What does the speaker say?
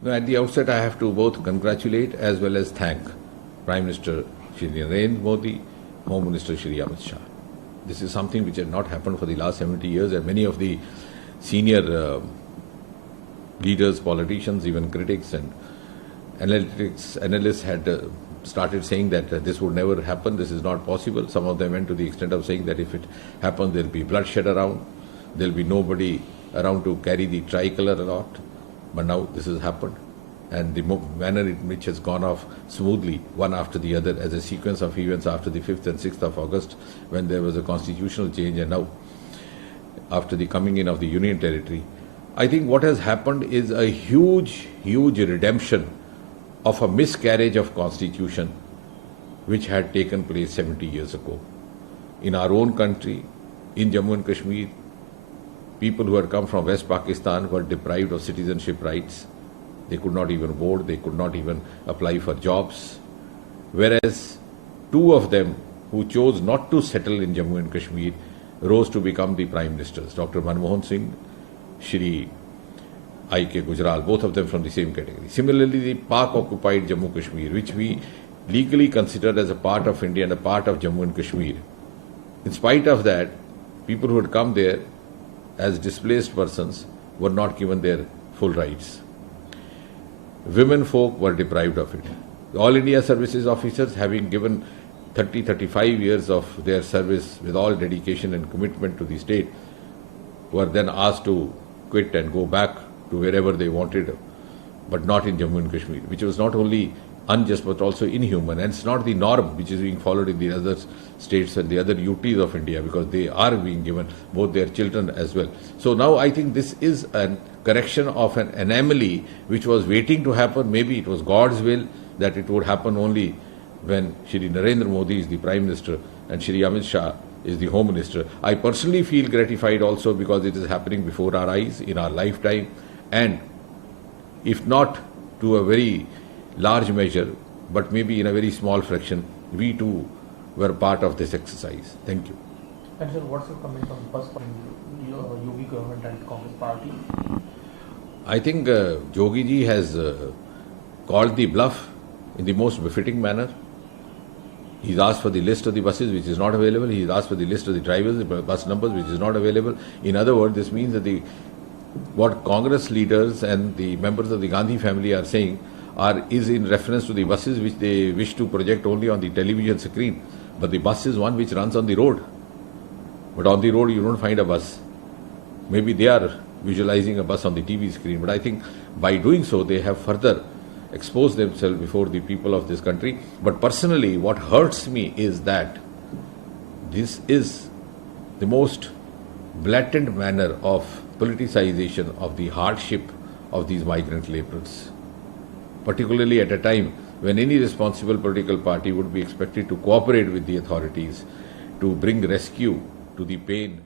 Now, at the outset, I have to both congratulate as well as thank Prime Minister Shri Narendra Modi, Home Minister Shri Amit Shah. This is something which had not happened for the last 70 years, and many of the senior leaders, politicians, even critics and analysts had started saying that this would never happen, this is not possible. Some of them went to the extent of saying that if it happens, there will be bloodshed around, there will be nobody around to carry the tricolour aloft. But now this has happened, and the manner in which has gone off smoothly, one after the other, as a sequence of events after the 5th and 6th of August, when there was a constitutional change, and now after the coming in of the Union Territory. I think what has happened is a huge redemption of a miscarriage of constitution which had taken place 70 years ago. In our own country, in Jammu and Kashmir, people who had come from West Pakistan were deprived of citizenship rights. They could not even vote, they could not even apply for jobs. Whereas two of them who chose not to settle in Jammu and Kashmir rose to become the Prime Ministers, Dr. Manmohan Singh, Shri I.K. Gujral, both of them from the same category. Similarly, the Pak-occupied Jammu Kashmir, which we legally considered as a part of India and a part of Jammu and Kashmir. In spite of that, people who had come there as displaced persons were not given their full rights. Women folk were deprived of it. The All India Services officers, having given 30-35 years of their service with all dedication and commitment to the state, were then asked to quit and go back to wherever they wanted, but not in Jammu and Kashmir, which was not only unjust but also inhuman, and it's not the norm which is being followed in the other states and the other UTs of India, because they are being given both their children as well. So now I think this is a correction of an anomaly which was waiting to happen. Maybe it was God's will that it would happen only when Shri Narendra Modi is the Prime Minister and Shri Amit Shah is the Home Minister. I personally feel gratified also because it is happening before our eyes in our lifetime, and if not to a very large measure, but maybe in a very small fraction, we too were part of this exercise. Thank you. And sir, what's your comment on bus from Yogi government and Congress party? I think Yogi ji has called the bluff in the most befitting manner. He's asked for the list of the buses which is not available. He's asked for the list of the drivers, the bus numbers which is not available. In other words, this means that what Congress leaders and the members of the Gandhi family are saying is in reference to the buses which they wish to project only on the television screen. But the bus is one which runs on the road. But on the road you don't find a bus. Maybe they are visualizing a bus on the TV screen. But I think by doing so they have further exposed themselves before the people of this country. But personally, what hurts me is that this is the most blatant manner of politicization of the hardship of these migrant laborers, particularly at a time when any responsible political party would be expected to cooperate with the authorities to bring rescue to the pain.